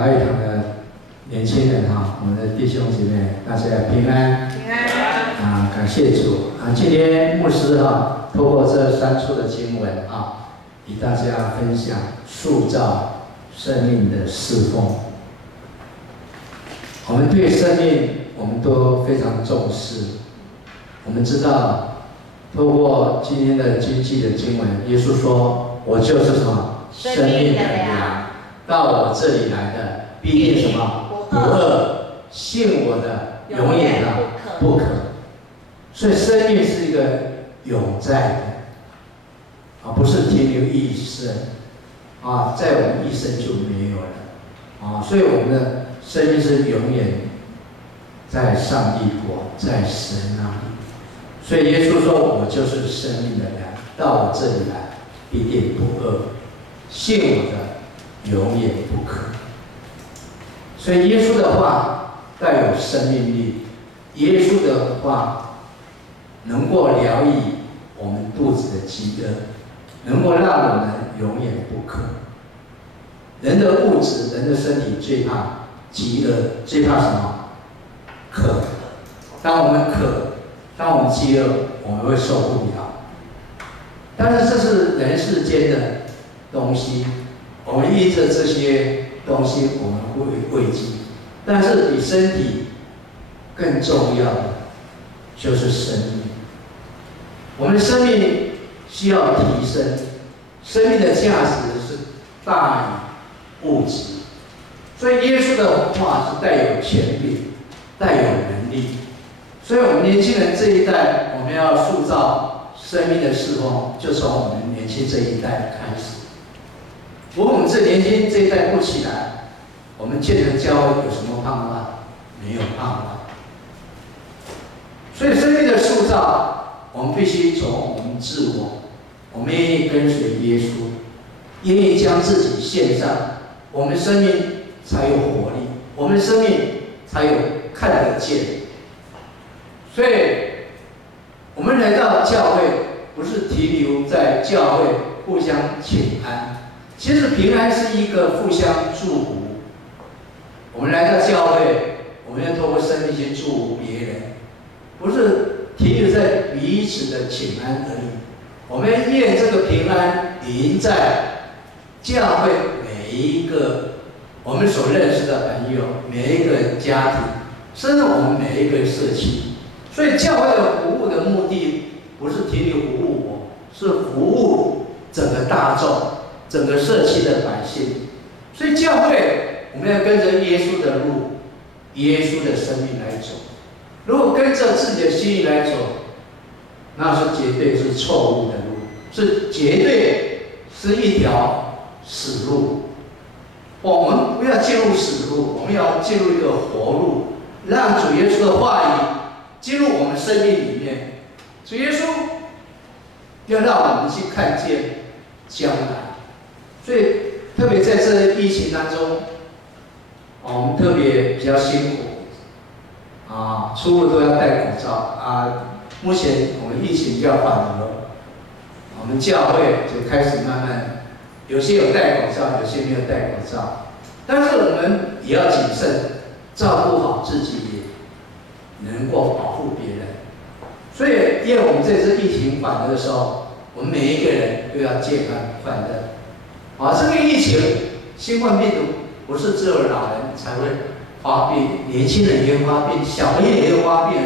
华语堂的年轻人哈，我们的弟兄姐妹，大家平安。平安。感谢主啊！今天牧师哈，透过这3处的经文啊，与大家分享塑造生命的侍奉。我们对生命，我们都非常重视。我们知道，透过今天的经济的经文，耶稣说：“我就是什么？生命的粮。到我这里来的，必定什么？不饿。信我的，永远不渴。”所以生命是一个永在的，啊，不是停留一生，啊，在我们一生就没有了，啊，所以我们的生命是永远在上帝国，在神那里。所以耶稣说：“我就是生命的粮，到我这里来，必定不饿。信我的，永远不渴。”所以耶稣的话带有生命力，耶稣的话能够疗愈我们肚子的饥饿，能够让我们永远不渴。人的物质，人的身体最怕饥饿，最怕什么？渴。当我们渴，当我们饥饿，我们会受不了。但是这是人世间的东西，我们依着这些东西，我们会慰藉。但是比身体更重要的就是生命。我们的生命需要提升，生命的价值是大于物质。所以耶稣的话是带有权柄，带有能力。所以我们年轻人这一代，我们要塑造生命的侍奉，就从我们年轻这一代开始。如果我们这年轻这一代不起来，我们建成教会有什么盼望？没有盼望。所以生命的塑造，我们必须从我们自我，我们愿意跟随耶稣，愿意将自己献上，我们生命才有活力，我们生命才有看得见。所以，我们来到教会，不是停留在教会互相请安，其实平安是一个互相祝福。我们来到教会，我们要透过生命去祝福别人，不是停留在彼此的请安而已。我们愿这个平安临在教会每一个我们所认识的朋友，每一个家庭，甚至我们每一个社区。所以教会的服务的目的不是停留服务我，是服务整个大众、整个社区的百姓。所以教会我们要跟着耶稣的路，耶稣的生命来走。如果跟着自己的心意来走，那是绝对是错误的路，是绝对是一条死路。我们不要进入死路，我们要进入一个活路，让主耶稣的话语进入我们生命里面。主耶稣要让我们去看见将来，所以特别在这疫情当中，我们特别比较辛苦啊，出入都要戴口罩啊。目前我们疫情比较缓和，我们教会就开始慢慢，有些有戴口罩，有些没有戴口罩，但是我们也要谨慎，照顾好自己，也能够保护别人。所以，因为我们这次疫情缓和的时候，我们每一个人都要健康快乐。啊，这个疫情，新冠病毒不是只有老人才会发病，年轻人也会发病，小朋友也会发病。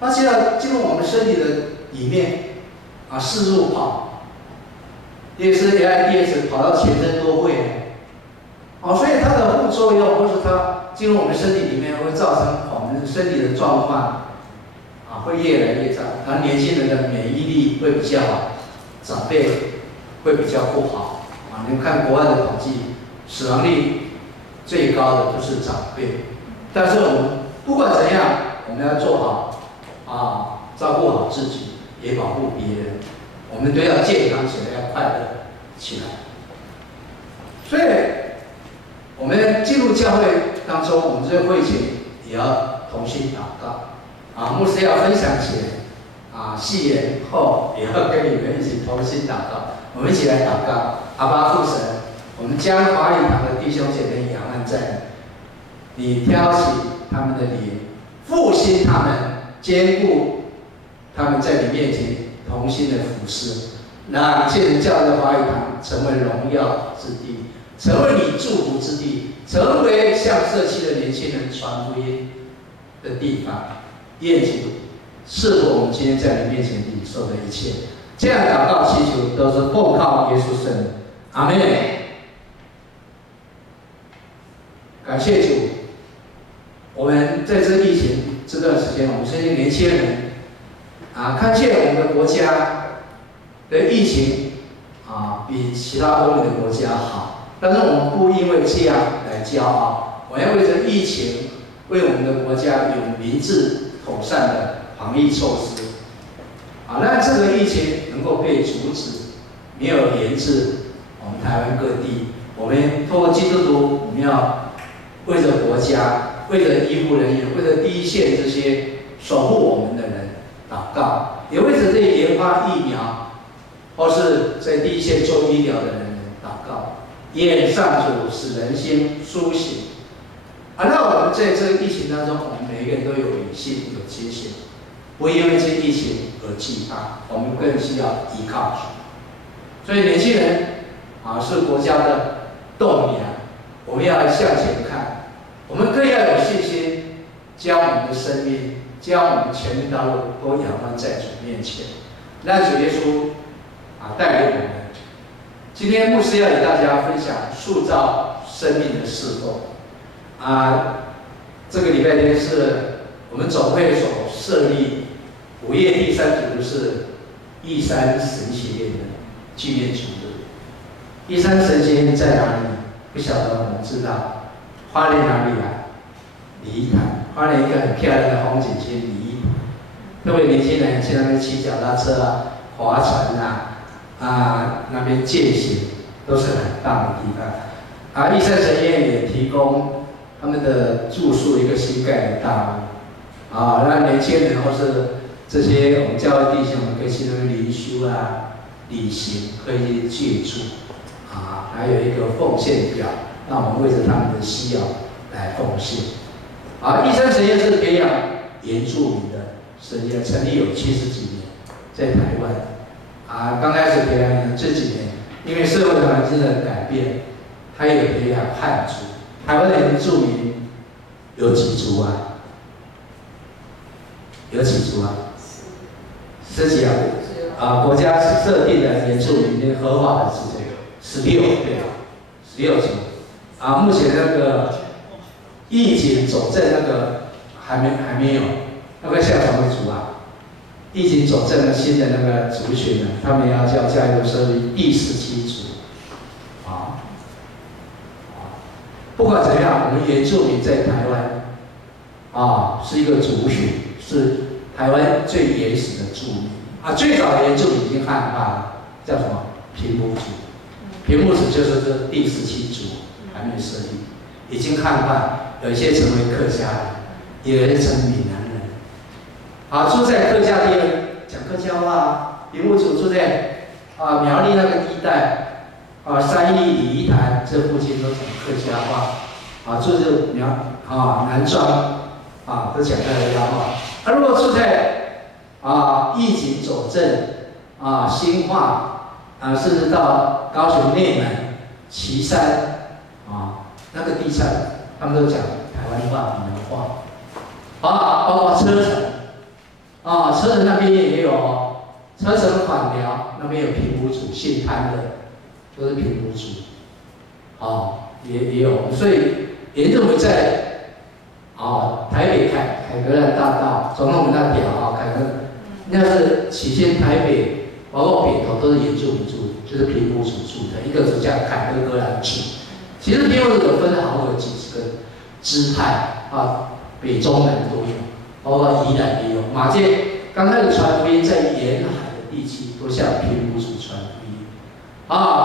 它只要进入我们身体的里面，啊，四处跑，也是 AIDS 跑到全身都会。啊，所以它的副作用或是它进入我们身体里面，会造成我们身体的状况，啊，会越来越差。而年轻人的免疫力会比较好，长辈会比较不好。啊，你们看国外的统计，死亡率最高的就是长辈。但是我们不管怎样，我们要做好啊，照顾好自己，也保护别人。我们都要健康起来，要快乐起来。所以，我们进入教会当中，我们这个会前也要同心祷告。啊，牧师要分享前，啊，戏言后也要跟你们一起同心祷告。我们一起来祷告。阿爸父神，我们将华语堂的弟兄姐妹仰望们在，你挑起他们的灵，复兴他们，坚固他们在你面前同心的服侍，让见人教的华语堂成为荣耀之地，成为你祝福之地，成为向社区的年轻人传福音的地方。愿主赐福我们今天在你面前领受的一切。这样祷告祈求都是奉靠耶稣圣名，阿门。感谢主，我们在这疫情这段时间，我们这些年轻人看见我们的国家的疫情比其他欧美的国家好，但是我们不因为这样来骄傲，我要为这疫情，为我们的国家有明智妥善的防疫措施，让这个疫情能够被阻止，没有延至我们台湾各地。我们透过基督徒，我们要为着国家，为着医护人员，为着第一线这些守护我们的人祷告，也为着这些研发疫苗或是在第一线做医疗的人祷告。愿上主使人心苏醒。那我们在这个疫情当中，我们每一个人都有理性、有觉醒，不会因为这疫情而惧怕，我们更需要依靠主。所以年轻人是国家的栋梁，我们要向前看，我们更要有信心，将我们的生命、将我们前面道路都仰望在主面前，让主耶稣带领我们。今天牧师要与大家分享塑造生命的侍奉。这个礼拜天是我们总会所设立5月第3主日是义山神学院的纪念主日。义山神学院在哪里？不晓得，我们知道。花莲哪里礼仪坛，花莲一个很漂亮的风景区，礼仪坛。各位年轻人去那边骑脚踏车划船那边健行都是很棒的地方。义山神学院也提供他们的住宿一个新盖的大屋，让年轻人或是这些我们教会弟兄们可以去那边灵修旅行，可以借住，还有一个奉献表，让我们为着他们的需要来奉献。义山神学院是培养原住民的神学院，成立有70几年，在台湾。刚开始培养这几年，因为社会环境的改变，他也培养汉族。台湾的原住民有几族有几族10几国家设定的原住民合法的是这个16，对，16族。目前那个义警走镇那个还没有，那个叫什么族义警走镇的新的那个族群呢，他们要叫加油设立第17族。不管怎样，我们原住民在台湾是一个族群，是台湾最原始的住民最早的原住民已经汉化了，叫什么平埔族？平埔族就是这第17族还没设立，已经汉化，有一些成为客家人，也有一些成闽南人。住在客家地讲客家话，平埔族住在苗栗那个地带。三义、礼仪坛这附近都讲客家话，住在南庄都讲客家话。如果住在义井左镇新化甚至到高雄内门、旗山那个地产，他们都讲台湾话、闽南话。包括车城车城那边也有车城反寮那边有平埔族姓潘的。都是平埔族，也有，所以原住民在台北凯格兰大道、总统府那条凯格兰，那是起先台北包括北投都是原住民住，就是平埔族住的，一个族叫凯格兰族。其实平埔族有分好几个支派北中南都有，包括宜兰也有。马街刚开始传福音在沿海的地区都向平埔族传福音。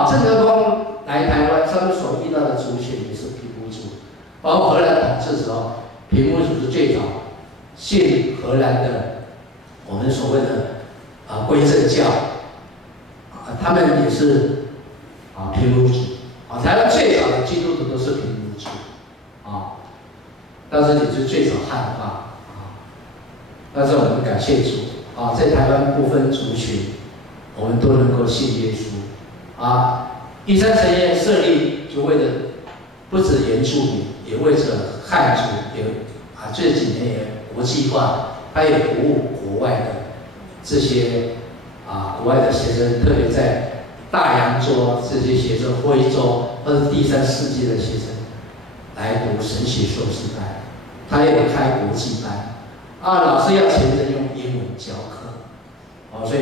郑成功来台湾，他们所遇到的族群也是平埔族，包括荷兰统治的时候，平埔族是最早信荷兰的我们所谓的归正教，他们也是平埔族。台湾最早的基督徒都是平埔族，到这里是最早汉化啊。但是我们感谢主啊，在台湾不分族群，我们都能够信耶稣啊。玉山神业设立就为了不止原住民，也为着汉族，也这几年也国际化，它也服务国外的这些国外的学生，特别在大洋洲这些学生、非洲或者第三世界的学生来读神学硕士班，他也有开国际班老师要全程用英文教课所以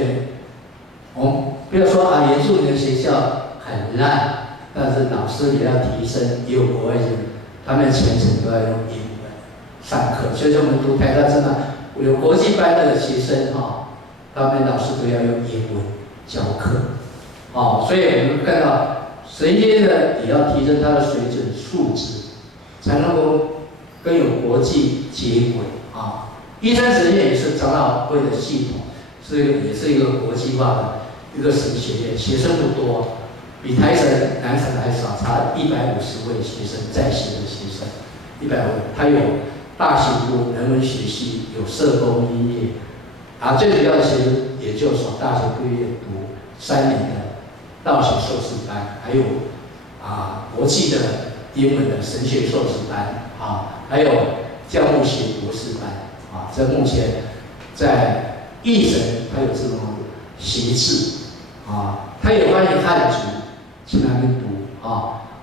我们不要说原住民的学校很烂，但是老师也要提升，也有国外人，他们全程都要用英文上课，所以说我们读台大真的有国际班的学生他们老师都要用英文教课所以我们看到神业呢也要提升它的水准素质，才能够跟有国际接轨玉山神业也是长老会的系统，也是一个国际化的一个神学院，学生不多，比台神、南神还少，差150位学生，在学的学生150位。它有大型部人文学系，有社工音乐最主要的学生研究所大学毕业读3年的道学硕士班，还有国际的英文的神学硕士班还有教牧学博士班这目前在义神它有这种学制它也欢迎汉族去那边读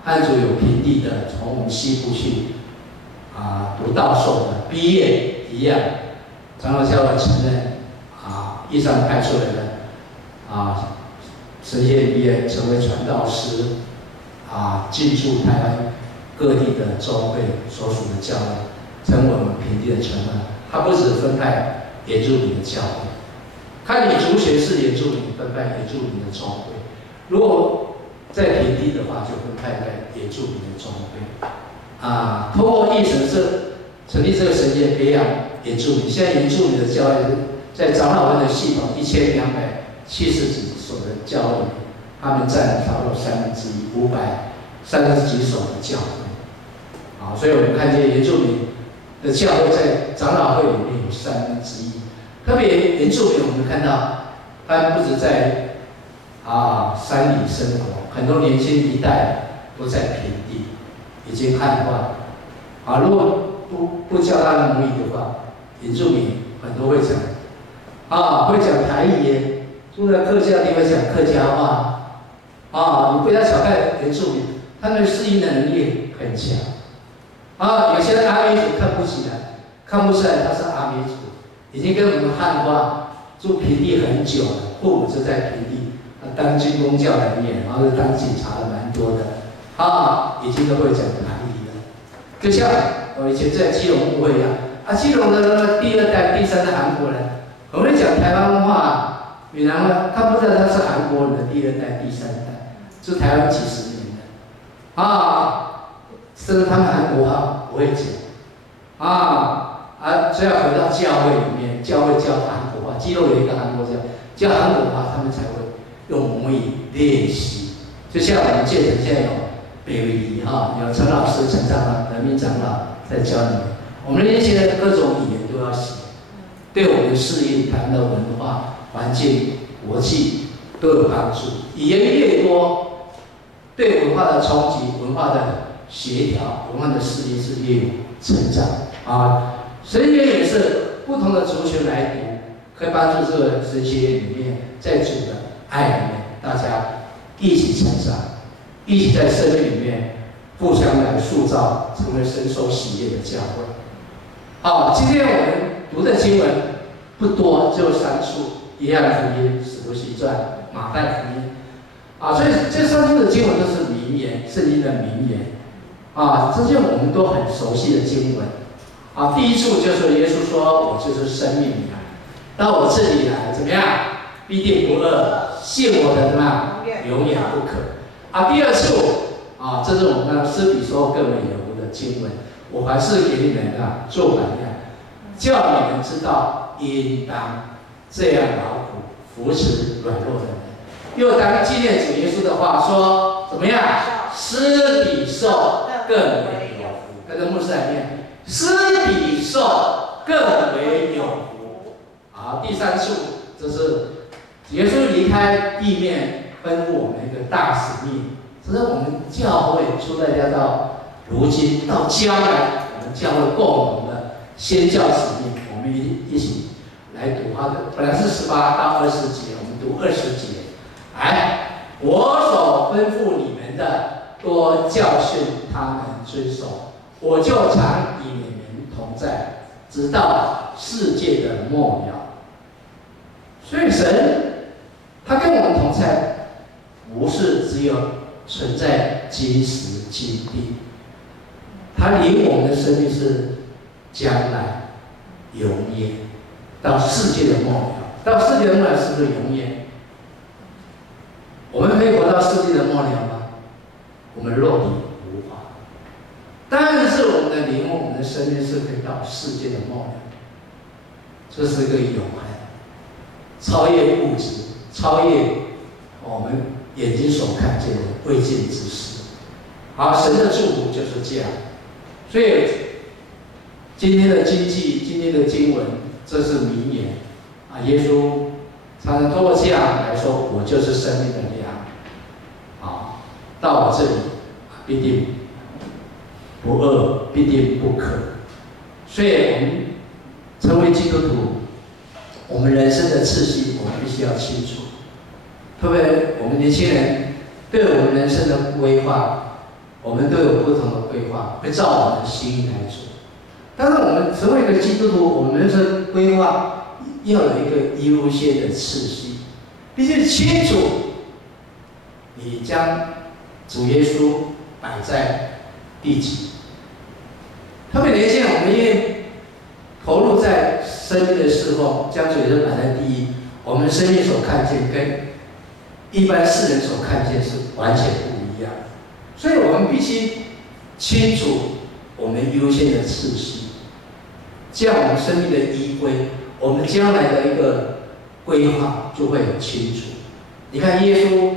汉族有平地的，从我们西部去读道授的，毕业一样，长老教会承认义山派出来的神学毕业成为传道师进驻台湾各地的州会所属的教会，成为我们平地的承认。它不只分派原住民的教会，看你族群是原住民，分派原住民的州会；如果在平地的话，就分派在原住民的州会。通过义神成立这个神业，培养原住民。现在原住民的教育在长老会的系统1270几所的教会，他们占差不多1/3，530几所的教会。所以我们看见原住民的教会在长老会里面有1/3，特别原住民，我们看到他们不止在山里生活，很多年轻一代都在平地，已经汉化如果不教他的母语的话，原住民很多会讲会讲台语耶，住在客家地方讲客家话你不要小看原住民，他们适应的能力很强有些阿美族看不起来，看不出来他是阿美族，已经跟我们汉化住平地很久了，父母就在平地当军公教人员，然后当警察的蛮多的已经都会讲台语了。就像我以前在基隆牧会一样基隆的第2代、第3代韩国人很会讲台湾话、闽南话，他不知道他是韩国人的第2代、第3代，是台湾几十年的甚至他们韩国话不会讲所以要回到教会里面，教会教韩国话，基隆有一个韩国教韩国话，他们才会用母语练习。就像我们建成现在有北语有陈老师、陈长老、人民长老在教你们，我们那些各种语言都要学，对我们适应台湾的文化环境、国际都有帮助。语言越多，对文化的冲击、文化的协调、文化的适应是越有成长神学也是不同的族群来读，可以帮助这个神学院里面，在主的爱里面，大家一起成长，一起在生命里面互相来塑造，成为深受喜悦的教会。今天我们读的经文不多，只有3处：约翰福音、使徒行传、马太福音。所以这3处的经文都是名言，圣经的名言。这些我们都很熟悉的经文。第1处就是耶稣说：“我就是生命粮，到我这里来，怎么样？必定不饿，信我的怎么样？永远不渴。”第2处这是我们施比受更为有福的经文。我还是给你们做榜样，叫你们知道应当这样劳苦，扶持软弱的人。又当纪念主耶稣的话说：“怎么样？施比受更为有福。”跟着牧师来念。施比受更为有福。好，第3处，这是耶稣离开地面，吩咐我们一个大使命，这是我们教会初代要到如今到将来，我们教会共同的宣教使命。我们一起来读它的，本来是18到20节，我们读20节。来，我所吩咐你们的，多教训他们遵守，我就常与你们同在，直到世界的末了。所以神他跟我们同在，不是只有存在今时今地，他领我们的生命是将来永远到世界的末了。到世界的末了是不是永远？我们可以活到世界的末了吗？我们肉体无法，但是我们的灵魂、我们的生命是可以到世界的末了。这是一个永恒，超越物质，超越我们眼睛所看见的未见之事。好，神的祝福就是这样。所以今天的经济，今天的经文，这是名言啊。耶稣常常通过这样来说，我就是生命的粮。好，到我这里必定不饿，必定不渴。所以我们成为基督徒，我们人生的次序我们必须要清楚。特别我们年轻人对我们人生的规划，我们都有不同的规划，会照我们的心意来做。但是我们成为一个基督徒，我们人生规划要有一个优先的次序，必须清楚你将主耶稣摆在第几。特别年轻人，我们因为投入在生命的侍奉，将主耶稣摆在第一，我们生命所看见跟一般世人所看见是完全不一样。所以我们必须清楚我们优先的次序，这样我们生命的依归，我们将来的一个规划就会很清楚。你看耶稣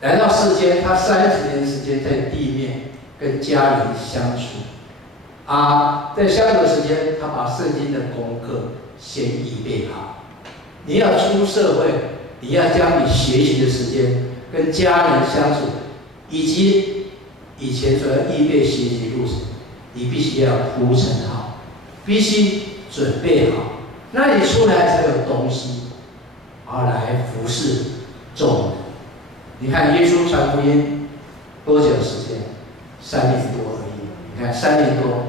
来到世间，他30年时间在地面跟家人相处在相处的时间，他把圣经的功课先预备好。你要出社会，你要将你学习的时间跟家人相处，以及以前所要预备学习路程，你必须要铺陈好，必须准备好，那你出来才有东西，来服侍众人。你看耶稣传福音多久时间？3年多而已。你看3年多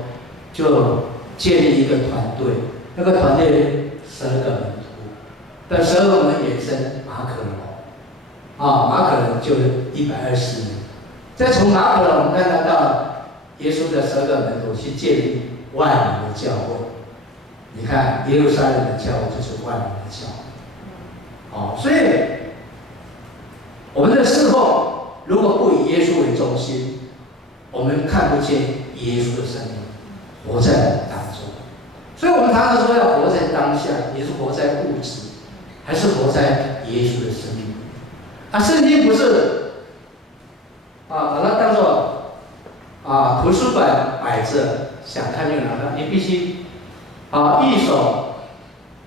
就建立一个团队，那个团队12个门徒，但12个人衍生马可龙，马可龙就120人。再从马可龙，我们看到耶稣的12个门徒去建立万人的教会。你看耶路撒冷的教会就是万人的教会。所以我们的侍奉如果不以耶稣为中心，我们看不见耶稣的生命活在我们当中。所以我们常常说要活在当下，也是活在物质，还是活在耶稣的生命里。圣经不是把它当作图书馆摆着，想看就拿到，你必须一手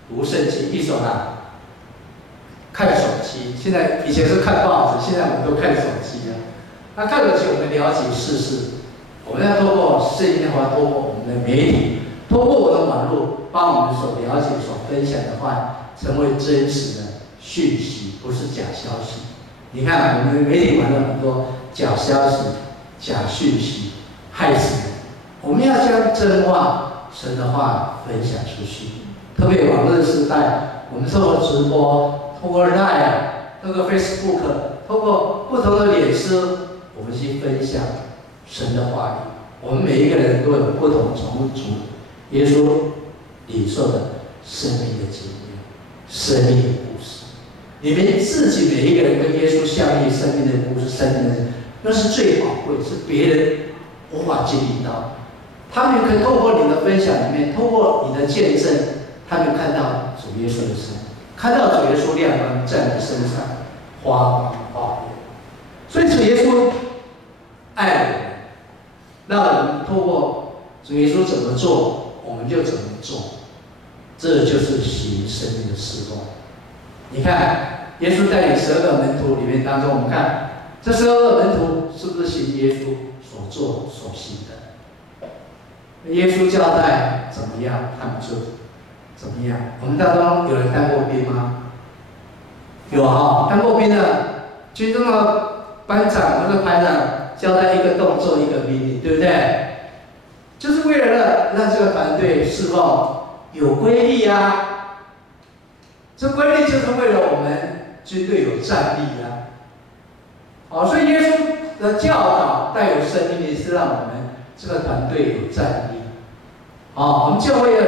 读圣经，一手看手机。现在以前是看报纸，现在我们都看手机了。看手机我们了解世事，我们要透过圣经的话，透过我们的媒体，透过我的网络，把我们所了解、所分享的话，成为真实的讯息，不是假消息。你看我们的媒体网络很多假消息、假讯息，害死人。我们要将真话、神的话分享出去。特别网络时代，我们透过直播，透过 Line， 透过 Facebook， 透过不同的脸书，我们去分享神的话语。我们每一个人都有不同从主耶稣领受的生命的经验、生命的故事。你们自己每一个人跟耶稣相遇生命的故事、生命的，那是最宝贵，是别人无法经历到。他们可以透过你的分享里面，透过你的见证，他们看到主耶稣的生命，看到主耶稣亮光在你身上发光发热。所以主耶稣爱我们，让我们透过主耶稣怎么做，我们就怎么做，这就是行生命的事工。你看，耶稣带领12个门徒里面当中，我们看这12个门徒是不是行耶稣所做所行的？耶稣交代怎么样，他们就怎么样。我们当中有人当过兵吗？有啊，当过兵的，军中的班长或者排长交代一个动作一个命令，对不对？就是为了让这个团队侍奉有规律啊。这规律就是为了我们军队有战力啊。所以耶稣的教导带有生命力，是让我们这个团队有战力。我们教会要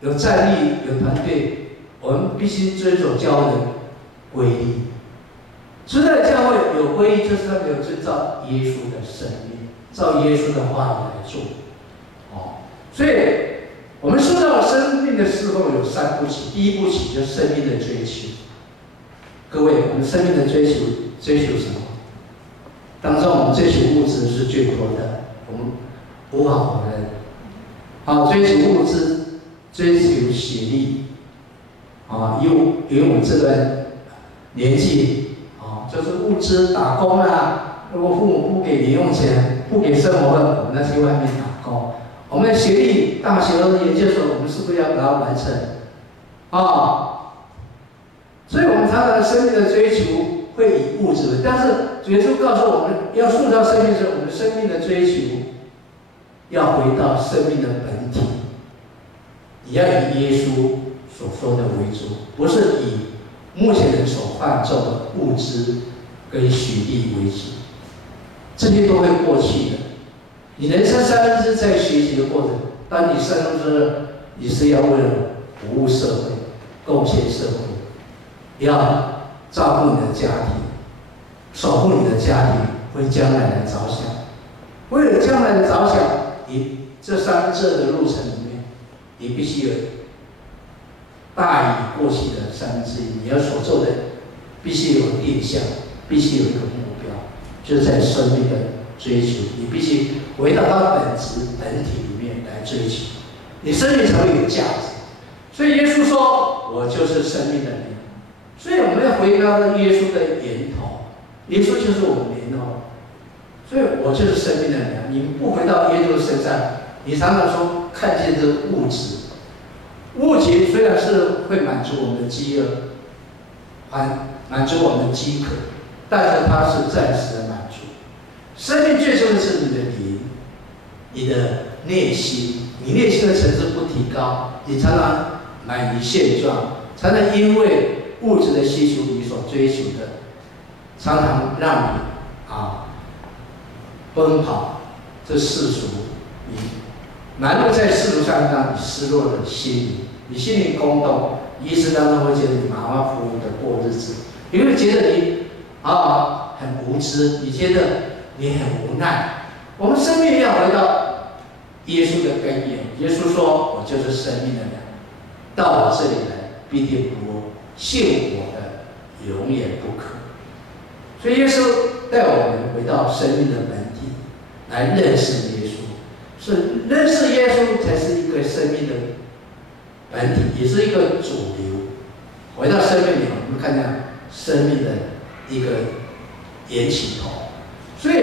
有战力，有团队，我们必须遵守教会的规律。所以教会有规律，就是他们有遵照耶稣的生命，照耶稣的话语来做。所以我们说到生命的侍奉有3步棋，第一步棋就是生命的追求。各位，我们生命的追求什么？当中我们追求物质是最多的，我们无法否认。追求物质，追求学历。以我们这个年纪，就是物质打工啊。如果父母不给零用钱，不给生活费，我们要去外面打工。我们的学历，大学、研究所，我们是不是要把它完成？所以我们常常生命的追求会以物质，但是主耶稣告诉我们要塑造生命时，我们生命的追求要回到生命的本体，你要以耶稣所说的为主，不是以目前人所放纵的物质跟学历为主，这些都会过去的。你人生3/4在学习的过程，当你3/2，你是要为了服务社会、贡献社会，要照顾你的家庭，守护你的家庭，为将来的着想。为了将来的着想，你这3/2的路程里面，你必须有大于过去的1/3。你要所做的必须有定向，必须有一个目标，就是在生命的追求，你必须回到它本质本体里面来追求，你生命才会有价值。所以耶稣说：“我就是生命的粮。”所以我们要回到耶稣的源头，耶稣就是我们源头。所以我就是生命的粮。你不回到耶稣身上，你常常说看见这物质，物质虽然是会满足我们的饥饿，满足我们的饥渴，但是它是暂时的满足。生命最重要的是你的灵，你的内心，你内心的层次不提高，你常常满于现状，常常因为物质的需求你所追求的，常常让你奔跑这世俗，你难路在世俗上让你失落的心灵，你心灵空洞，一时当中会觉得你马马虎虎的过日子，你会觉得你很无知，你觉得你很无奈。我们生命要回到耶稣的根源。耶稣说：“我就是生命的粮，到我这里来，必定不信我的，永远不可。”所以耶稣带我们回到生命的本体，来认识耶稣。是认识耶稣才是一个生命的本体，也是一个主流。回到生命里，我们看到生命的一个源起头。所以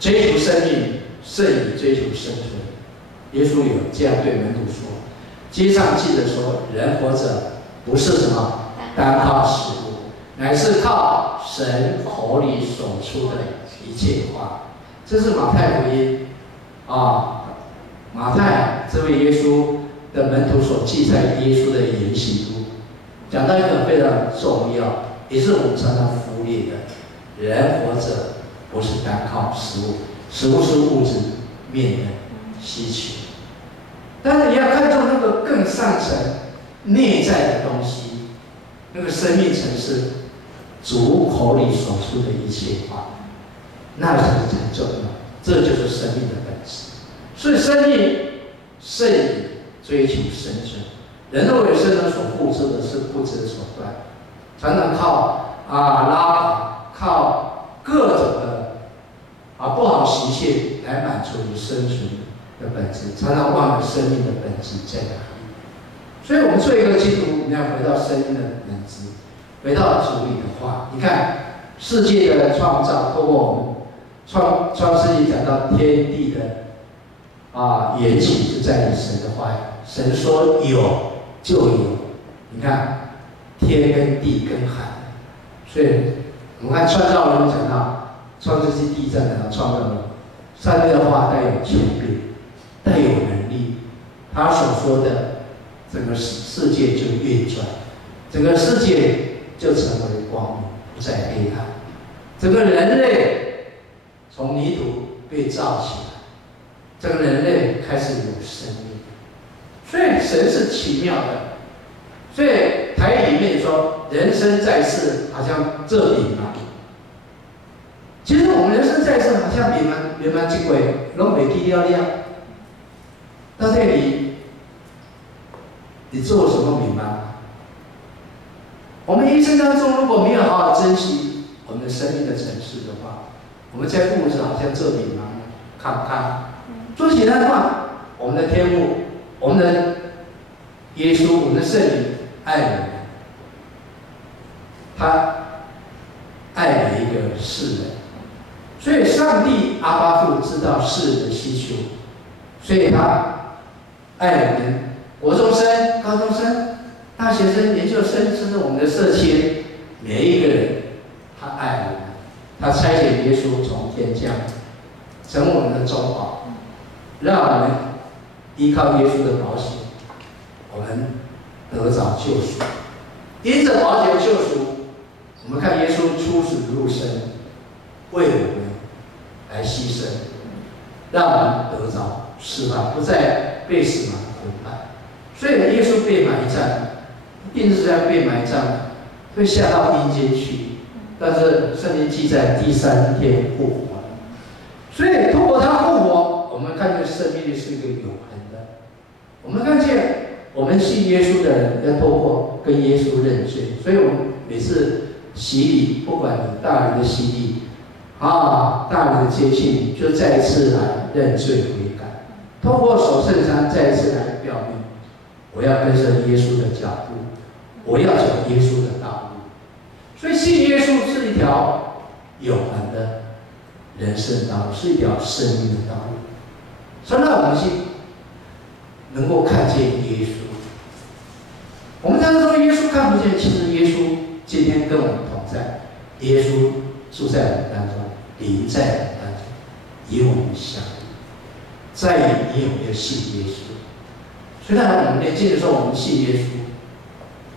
追求生命胜于追求生存。耶稣有这样对门徒说：“经上记着说，人活着不是什么单靠食物，乃是靠神口里所出的一切话。”这是马太福音马太这位耶稣的门徒所记载耶稣的言行录，讲到一个非常重要，也是我们常常忽略的：人活着不是单靠食物，食物是物质面的需求，但是你要看重那个更上层内在的东西，那个生命层是主口里所出的一切话，那才是重要，这就是生命的本质。所以生命胜于追求生存。人为生存所付出的是不择手段，常常靠拉拔，靠各种的不好习气来满足你生存的本质，常常忘了生命的本质在哪里。所以，我们做一个基督徒，你要回到生命的本质，回到主里的话。你看，世界的创造，透过我们创世纪讲到天地的缘起是在于神的话语，神说有就有。你看，天跟地跟海，所以我们看创造人讲到创世纪第一章讲到创造人，上帝的话带有权柄，带有能力，他所说的整个世界就运转，整个世界就成为光明，不再黑暗。整个人类从泥土被造起来，整个人类开始有生命。所以神是奇妙的。所以台语里面说，人生在世好像这里嘛。其实我们人生在世好像圆满几回，拢袂记了了。到这里，你做什么明白吗？我们一生当中如果没有好好珍惜我们的生命的城市的话，我们在物质好像这里嘛，看，说起来的话，我们的天父，我们的耶稣，我们的圣灵爱我们，他爱每一个世人。所以上帝阿爸父知道世人的需求，所以他爱我们国中生、高中生、大学生、研究生，甚至我们的社区每一个人，他爱我们，他差遣耶稣从天降，成为我们的中保，让我们依靠耶稣的保险，我们得着救赎。因着保险救赎，我们看耶稣出死入生，为我们来牺牲，让我们得着释放，不再被死亡捆绑。所以耶稣被埋葬，定是在被埋葬，会下到阴间去。但是圣经记载第3天复活，所以通过他复活，我们看见生命力是一个永恒的。我们看见我们信耶稣的人要透过跟耶稣认罪，所以我们每次洗礼，不管你大人的洗礼大人的接近，就再一次来认罪悔改，透过守圣餐再一次来表明，我要跟着耶稣的脚步，我要走耶稣的道路。所以信耶稣是一条永恒的人生道路，是一条生命的道路。所以让我们去能够看见耶稣。我们常常说耶稣看不见，其实耶稣今天跟我们同在，耶稣住在我们当中，灵在我们当中，与我们相遇。在于你有没有信耶稣？虽然我们年轻的时候我们信耶稣，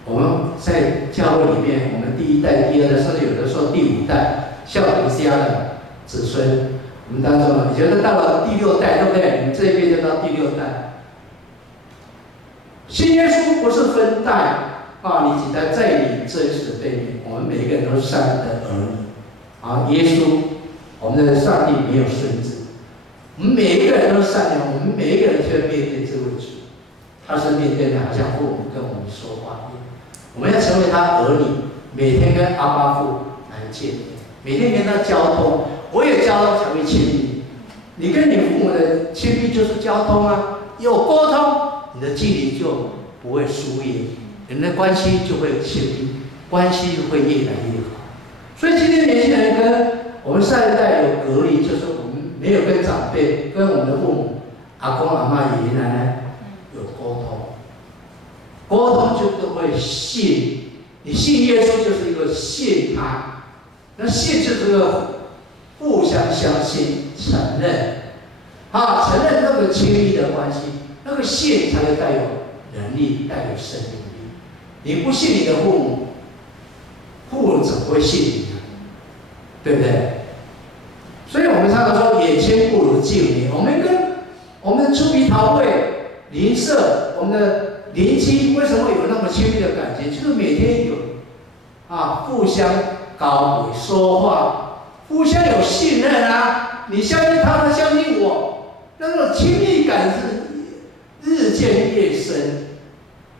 我们在教会里面，我们第一代、第二代，甚至有的时候第5代，孝德家的子孙，我们当中，也就是到了第6代，对不对？我们这一边就到第6代。信耶稣不是分代你几代，在你这一世的背面，我们每一个人都是上帝的儿女耶稣，我们的上帝没有孙子，我们每一个人都是善良，我们每一个人就要面对这位主，他是面对的，好像父母跟我们说话一样。我们要成为他儿女，每天跟阿爸父来见面，每天跟他交通。我有交通才会亲密，你跟你父母的亲密就是交通有沟通，你的距离就不会疏远，人的关系就会亲密，关系会越来越好。所以今天年轻人跟我们上一代有隔离，就是我们没有跟长辈、跟我们的父母、阿公阿嬷、爷爷奶奶有沟通。沟通就都会信，你信耶稣就是一个信他，那信就是个互相相信、承认，承认那个亲密的关系，那个信才会带有能力、带有生命力。你不信你的父母，父母怎么会信你呢？对不对？所以我们常常说眼前不如近邻。我们跟我们的猪皮桃会、邻舍、我们的邻居为什么有那么亲密的感觉？就是每天有互相高维说话，互相有信任你相信他，他相信我，那种亲密感是日渐越深，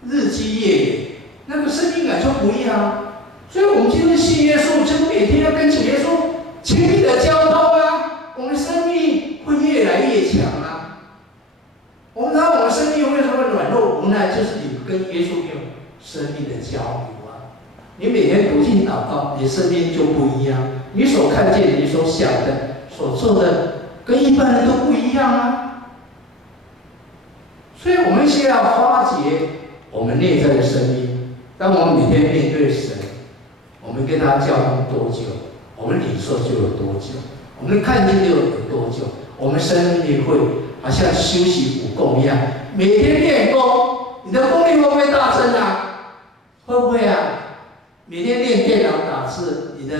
日积月累，那个生命感就不一样。所以我们今天信耶稣，就每天要跟主耶稣亲密的交通我们强啊。我们知道我们生命为什么软弱无奈，就是你跟耶稣没有生命的交流啊。你每天读经祷告，你生命就不一样。你所看见的、你所想的、所做的，跟一般人都不一样啊。所以我们先要发掘我们内在的生命。当我们每天面对神，我们跟他交通多久，我们领受就有多久，我们看见就有多久。我们生命会好像修习武功一样，每天练功，你的功力会不会大增啊？会不会啊？每天练电脑打字，你的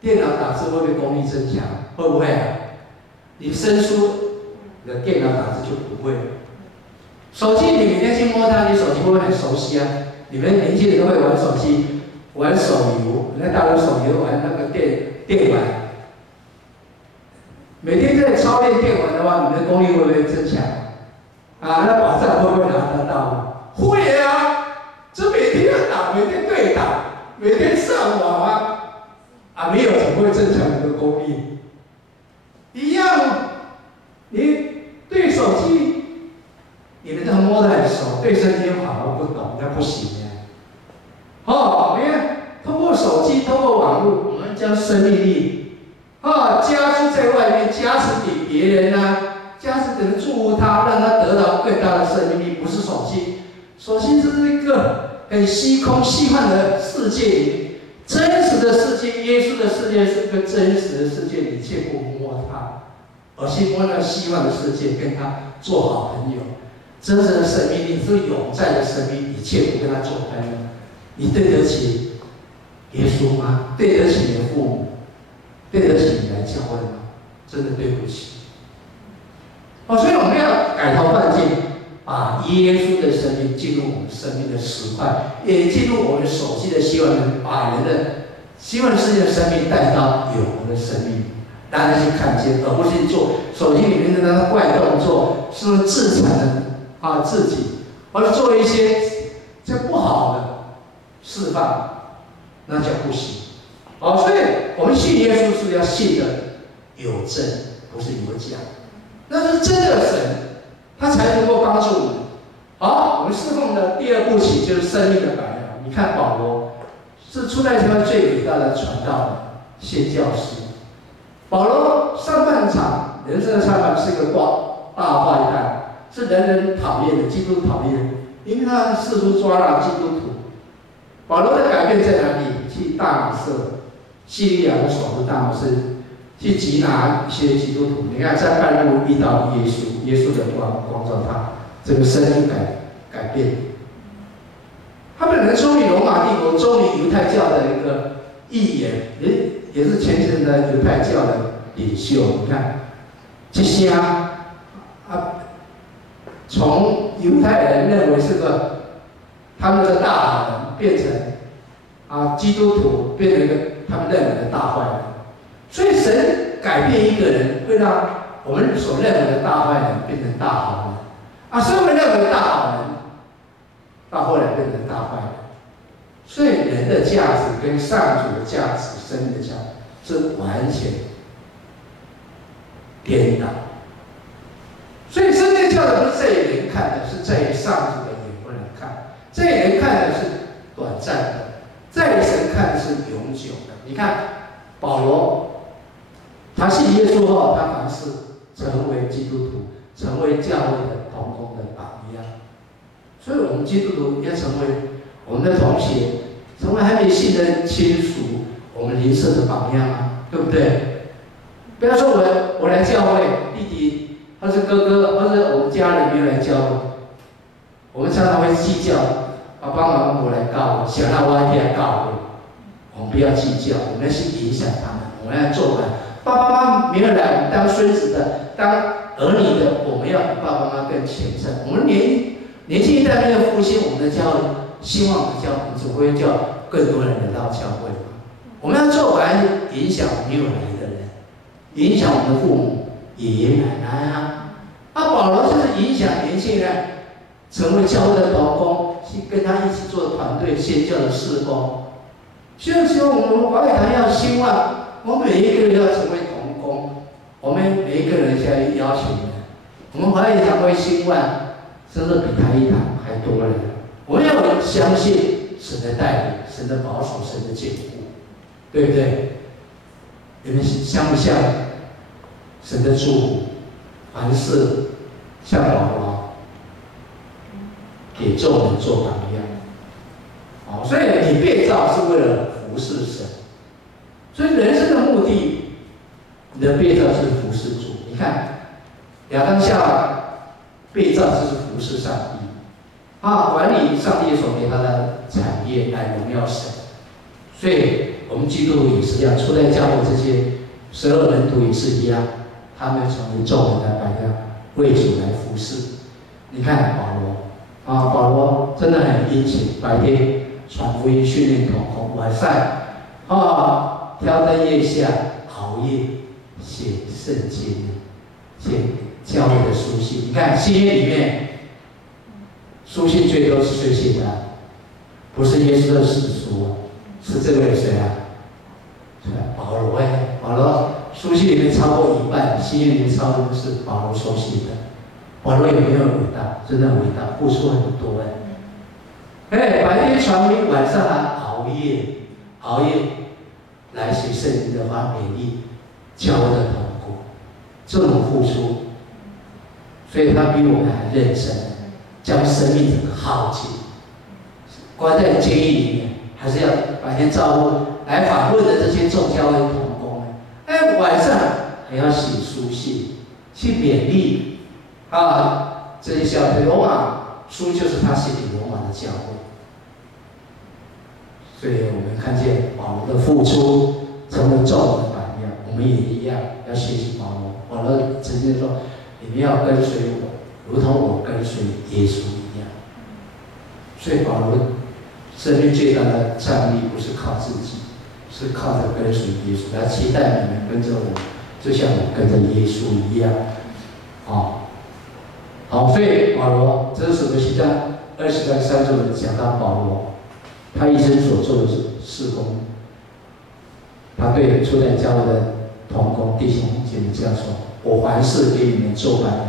电脑打字会不会功力增强？会不会啊？你生疏，你的电脑打字就不会。手机你每天去摸它，你手机会不会很熟悉啊？你们年轻人都会玩手机，玩手游，人家大陆手游玩那个电玩。每天在操练电玩的话，你们的功力会不会增强？啊，那宝藏会不会拿得到？会啊，这每天要打，每天对打，每天上网啊，没有怎么会增强你的功力？一样，你对手机，你们都摸得很熟，对圣经好好不懂，那不行呀。哦，你看，通过手机，通过网络，我们将生命力。加诸在外面，加持给别人啊，加持给人祝福他，让他得到更大的生命力，不是手机。手机这是一个很虚空、虚幻的世界里，真实的世界，耶稣的世界是个真实的世界，你却不摸它，而是摸那虚幻的世界，跟他做好朋友。真实的生命力是永在的生命，你却不跟他做朋友，你对得起耶稣吗？对得起你的父母？对得起你来教会吗？真的对不起。所以我们要改头换面，把耶稣的生命进入我们生命的石块，也进入我们手机的希望，把人的希望世界的生命带到永恒的生命，让人去看见，而不是做手机里面的那个怪动作，是不是自残的自己，而是做一些这不好的释放，那叫不行。所以我们信耶稣是要信的有真，不是有假，那是真的神，他才能够帮助我们。好，我们侍奉的第二步曲就是生命的榜样。你看保罗是初代教会最伟大的传道人、宣教师。保罗上半场人生的上半是个大坏蛋，是人人讨厌的，基督讨厌，因为他四处抓拿基督徒。保罗的改变在哪里？去大马色。叙利亚的首都大马士去缉拿一些基督徒，你看在半路遇到耶稣，耶稣的光照他，这个生命改变。他本人忠于罗马帝国，忠于犹太教的一个议员，也是虔诚的犹太教的领袖。你看，这些从犹太人认为是他们的大好人，变成基督徒变成一个他们认为的大坏人。所以神改变一个人，会让我们所认为的大坏人变成大好人，所以我们认为的大好人，到后来变成大坏人。所以人的价值跟上主的价值、生命的价值是完全颠倒。所以生命的价值不是在于人看的，是在于上主的眼光来看。在于人看的是短暂的，在于神看的是永久的。你看保罗，他信耶稣后，他凡事成为基督徒，成为教会的同工的榜样。所以我们基督徒要成为我们的同学，成为还没信的亲属，我们灵舍的榜样啊，对不对？不要说我来教会，弟弟或是哥哥，或是我们家人没有来教会，我们常常会计较，爸爸妈妈我来告我，想让我一定来告我，我们不要计较，我们要去影响他们，我们要做完。爸爸妈妈没有来，我们当孙子的，当儿女的，我们要比爸爸妈妈更虔诚。我们年轻一代没有复兴我们的教育，希望我们的教会只会叫更多人来到教会。我们要做完，影响没有来的人，影响我们的父母、爷爷奶奶啊。保罗就是影响年轻人成为教会的同工，去跟他一起做团队宣教的事工。所以说，我们华语堂要兴旺，我们每一个人要成为同工。我们每一个人现在邀请人我们华语堂会兴万，甚至比台一堂还多人。我们要相信神的带领、神的保守、神的坚固，对不对？你们像不像神的祝福？凡事像保罗，给众人做榜样。哦，所以你被造是为了服侍神。所以人生的目的，你的被造是服侍主。你看，亚当夏娃被造就是服侍上帝。管理上帝所给他的产业来荣耀神，所以我们基督徒也是一样，初代教会这些12门徒也是一样，他们成为众人的榜样，为主来服侍。你看保罗，保罗真的很殷勤，白天传福音、训练同工，晚上挑灯夜下，熬夜写圣经，写教会的书信。你看新约里面。书信最多是谁写的？不是耶稣的史书，是这位谁啊？保罗哎，保罗书信里面超过1半，新约里面超过是保罗所写的。保罗有没有伟大？真的伟大，付出很多哎。白天传福音，晚上还熬夜来写圣经的话，勉励教会的同工，这种付出，所以他比我们还认真。将生命整个耗尽，关在监狱里面，还是要白天照顾来访问的这些众教会同工晚上还要写书信，去勉励这些教会。罗马书就是他写给罗马的教会，所以我们看见保罗的付出，成为众人的榜样。我们也一样要学习保罗。保罗曾经说：“你们要跟随我。”如同我跟随耶稣一样，所以保罗生命最大的战力不是靠自己，是靠着跟随耶稣。他期待你们跟着我，就像我跟着耶稣一样。好，所以保罗这是什么记载？20章30节讲到保罗，他一生所做的事工，他对初代教会的同工弟兄姐妹这样说：“我凡事给你们做榜样。”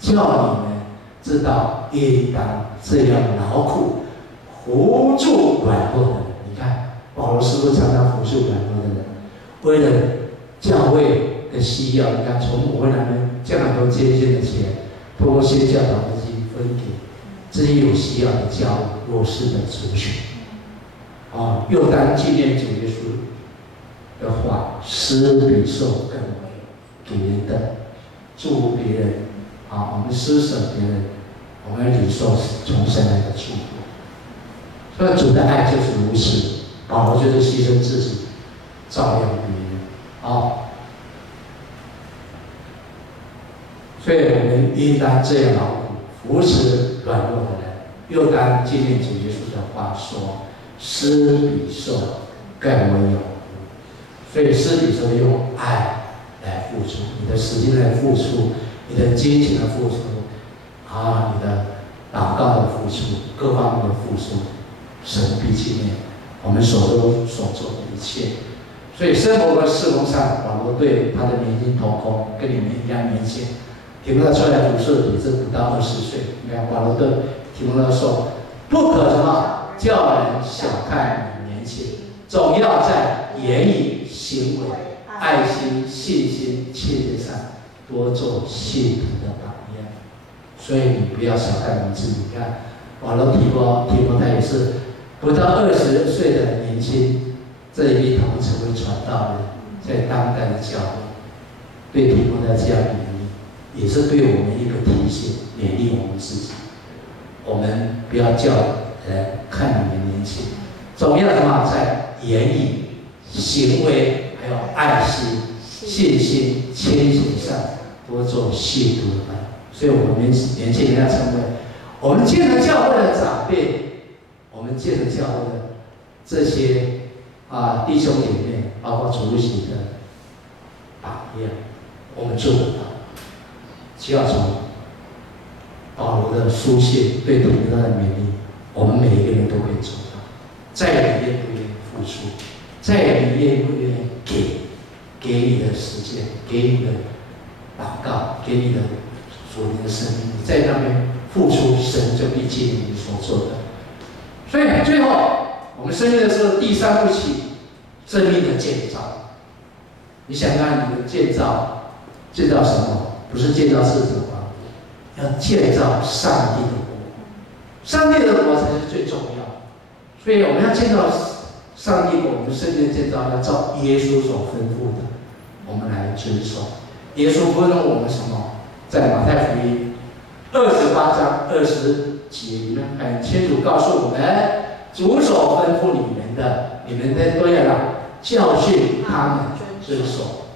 叫你们知道应当这样劳苦，扶助软弱的人。你看，保罗是不是常常扶助软弱的人？为了教会的需要，你看从我会他们这样多捐献的钱，通过宣教导的基金分给这些有需要的教弱势的族群。又当纪念主耶稣的话，施比受更为给人的，祝福别人。我们施舍别人，我们领受从神来的祝福。所以主的爱就是如此，保罗就是牺牲自己，照亮别人。所以我们应当这样劳苦，扶持软弱的人，又当纪念主耶稣的话说：“施比受更为有福。”所以施比受用爱来付出，你的时间来付出。你的金钱的付出，你的祷告的付出，各方面的付出，神必纪念我们所做的一切。所以生活和事工上，保罗对他的年轻同工跟你们一样年轻。提摩太出来读书也是不到20岁。你看保罗对提摩太说：“不可什么叫人小看你年轻，总要在言语、行为、爱心、信心、切切上。”多做信徒的榜样，所以你不要小看你自己。你看，保罗提摩太也是不到20岁的年轻，这一批同成为传道人，在当代的教会，对提摩太这样勉励，也是对我们一个提醒，勉励我们自己。我们不要叫人看你们年轻，总要什么在言语、行为还有爱心、信心、谦行上。多做信徒的榜样，所以我们年轻人要成为我们建了教会的长辈，我们建了教会的这些弟兄姐妹，包括主席的榜样，我们做得到。就要从保罗的书信对提摩太的勉励，我们每一个人都可以做到。在你愿不愿意付出，在你愿不愿意给你的时间，给你的祷告，给你的属灵的生命，你在那边付出，神就必记你所做的。所以最后，我们生命的时候，第三步起，生命的建造。你想看你的建造，建造什么？不是建造自己吗？要建造上帝的国，上帝的国才是最重要的。所以我们要建造上帝国，我们生命的建造要照耶稣所吩咐的，我们来遵守。耶稣吩咐我们什么？在马太福音28章20节里面很清楚告诉我们：主所吩咐你们的，你们都要教训他们遵守。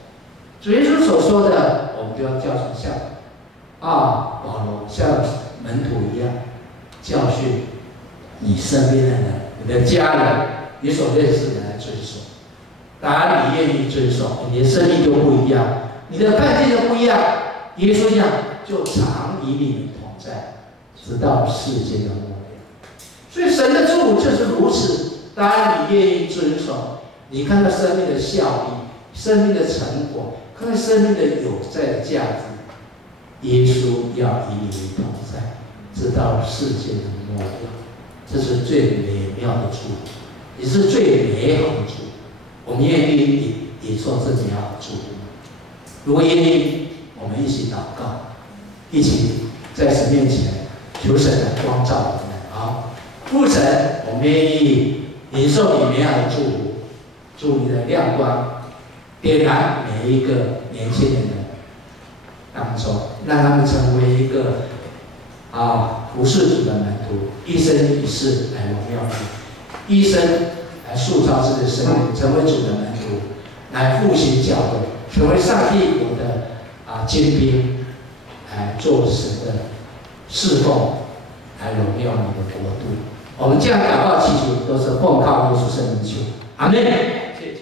主耶稣所说的，我们就要教训，像保罗像门徒一样教训你身边的人、你的家人、你所认识的人来遵守。当然，你愿意遵守，你的生命就不一样，你的看见就不一样。耶稣讲，就常与你们同在，直到世界的末了。所以神的祝福就是如此。当然，你愿意遵守，你看到生命的效益、生命的成果，看到生命的有在的价值。耶稣要与你们同在，直到世界的末了。这是最美妙的祝福，也是最美好的祝福。我们愿意也做这美好的祝福。如果愿意，我们一起祷告，一起在神面前求神来光照我们。好，父神，我们愿意领受你美好的祝福，祝你的亮光点燃每一个年轻人的当中，让他们成为一个服侍主的门徒，一生一世来荣耀你，一生来塑造自己的生命，成为主的门徒，来复兴教会，成为上帝国的精兵，来做神的侍奉，来荣耀你的国度。我们这样祷告祈求，都是奉靠耶稣圣名求，阿门。谢谢。